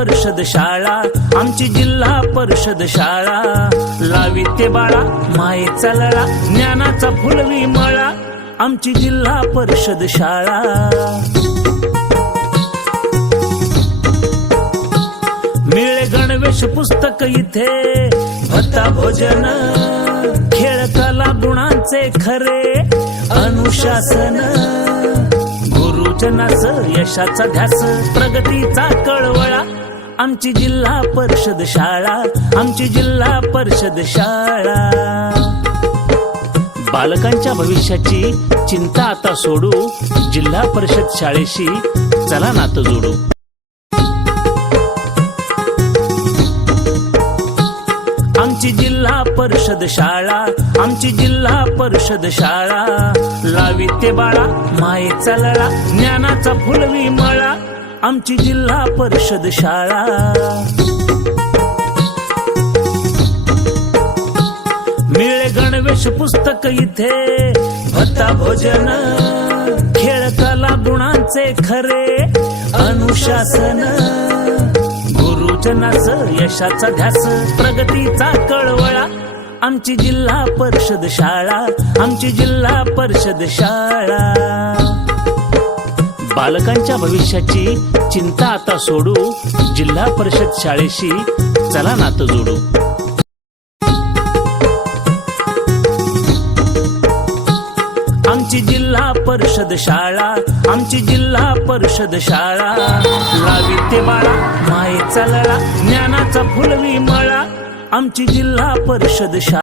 परिषद शाळा आमची जिल्हा परिषद शाळा. लावी ते बाळा मायेचा लळा ज्ञानाचा फुलवी मळा आमची जिल्हा परिषद शाळा. मिळे गणवेश पुस्तक इथे भत्ता भोजन खेळ कला गुणांचे खरे अनुशासन. गुरुजनाच यशाचा ध्यास प्रगतीचा कळवळा आमची जिल्हा परिषद शाळा आमची जिल्हा परिषद शाळा. बालकांच्या भविष्याची चिंता आता सोडू जिल्हा परिषद शाळेशी चला नातं जोडू. आमची जिल्हा परिषद शाळा आमची जिल्हा परिषद शाळा. लावी ते बाळा मायेचा लळा ज्ञानाचा फुलवी मळा आमची जिल्हा परिषद शाळा. मिळे गणवेश पुस्तक इथे भत्ता भोजन खेळ कला गुणांचे खरे अनुशासन. गुरुजनाच यशाचा ध्यास प्रगतीचा कळवळा. आमची जिल्हा परिषद शाळा आमची जिल्हा परिषद शाळा. बालकांच्या भविष्याची चिंता आता सोडू जिल्हा परिषद शाळेशी चला नातं जोडू. आमची जिल्हा परिषद शाळा आमची जिल्हा परिषद शाळा. लावी ते बाळा मायेचा लळा ज्ञानाचा फुलवी मळा. आमची जिल्हा परिषद शाळा.